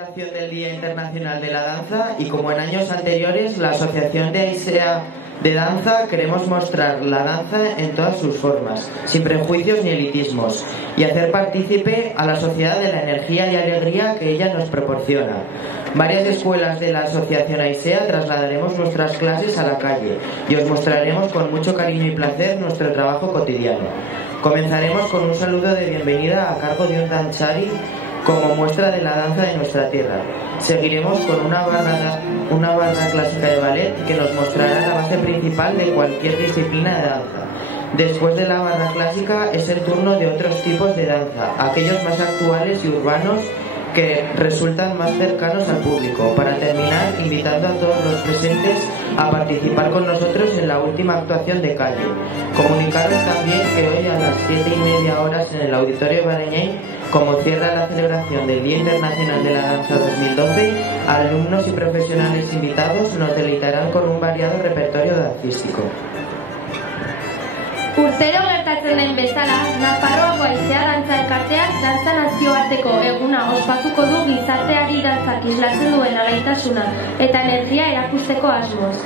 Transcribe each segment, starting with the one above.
celebración del Día Internacional de la Danza y como en años anteriores, la Asociación de Aisea de Danza queremos mostrar la danza en todas sus formas, sin prejuicios ni elitismos, y hacer partícipe a la sociedad de la energía y alegría que ella nos proporciona. Varias escuelas de la Asociación Aisea trasladaremos nuestras clases a la calle y os mostraremos con mucho cariño y placer nuestro trabajo cotidiano. Comenzaremos con un saludo de bienvenida a cargo de un danchari como muestra de la danza de nuestra tierra. Seguiremos con una barra clásica de ballet que nos mostrará la base principal de cualquier disciplina de danza. Después de la barra clásica es el turno de otros tipos de danza, aquellos más actuales y urbanos que resultan más cercanos al público, para terminar invitando a todos los presentes a participar con nosotros en la última actuación de calle. Comunicaros también que hoy a las 7:30 en el Auditorio Barañáin, como cierra la celebración del Día Internacional de la Danza 2012, alumnos y profesionales invitados nos deleitarán con un variado repertorio dancístico. Urtero gertatzen den bezala, Nafarroako Aisea Dantza Elkarteak dantza nazioarteko eguna ospatuko du gizarteari dantzak islatzen duen alaitasuna eta energia erakusteko asmoz.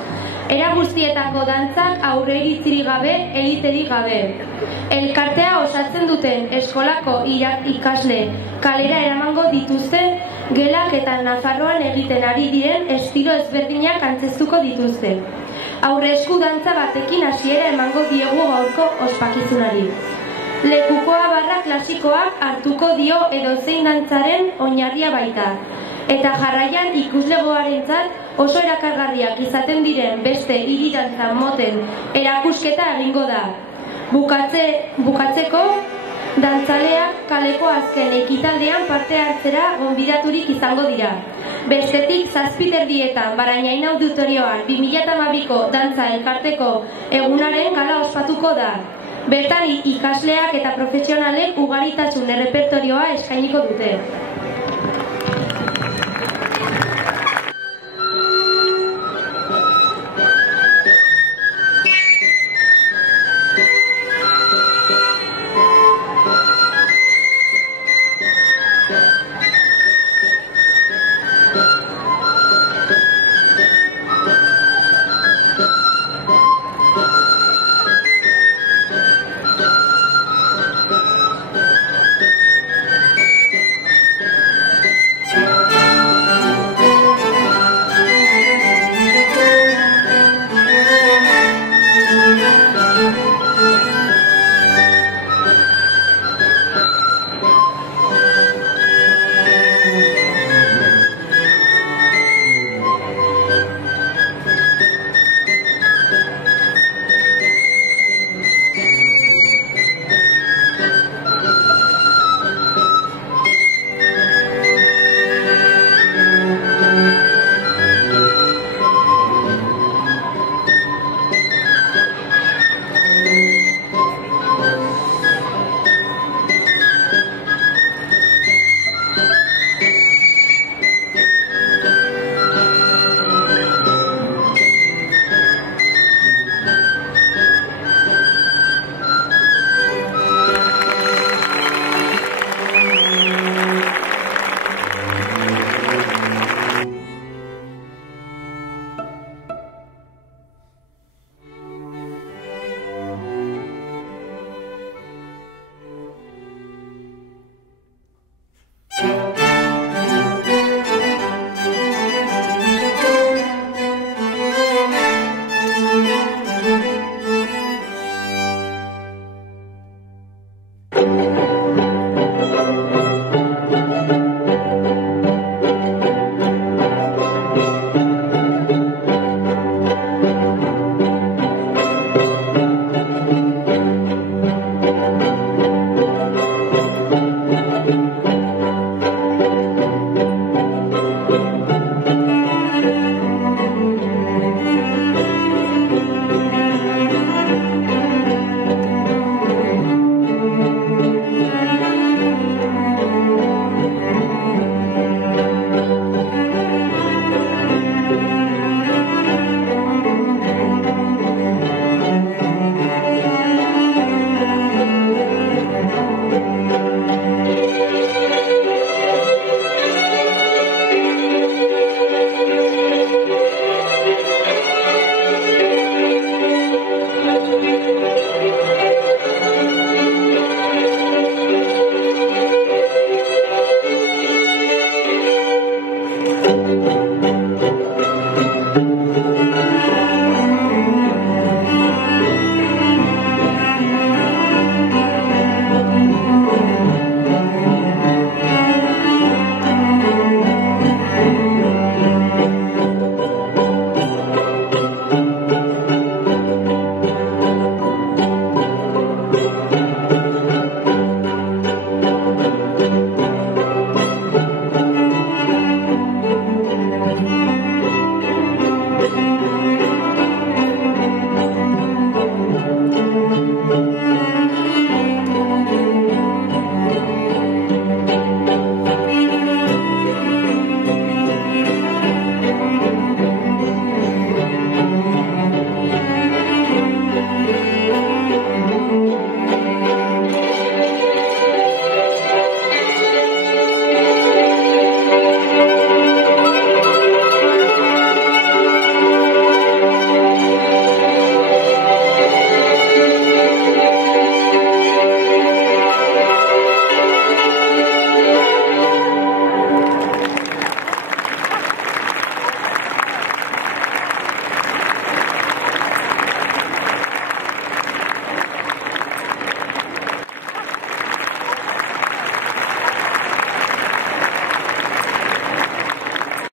Era guztietako dantzak aurreiritzirik gabe, eliterik gabe. Elkartea osatzen duten eskolako ikasle kalera eramango dituzte gelak eta Nafarroan egiten ari diren estilo ezberdinak antzeztuko dituzte. Aurresku dantza batekin hasiera emango diegu gaurko ospakizunari. Lekukoa barra klasikoak hartuko dio edozein dantzaren oinarria baita. Eta jarraian ikuslegoarentzat oso erakargarriak izaten diren beste hiri dantza moten erakusketa egingo da. Bukatzeko, dantzaleak kaleko azken ekitaldean parte hartzera gonbidaturik izango dira. Bestetik 7:30 Barañain auditorioan 2012ko dantza elkarteko egunaren gala ospatuko da. Bertan ikasleak eta profesionalek ugaritasun errepertorioa eskainiko dute.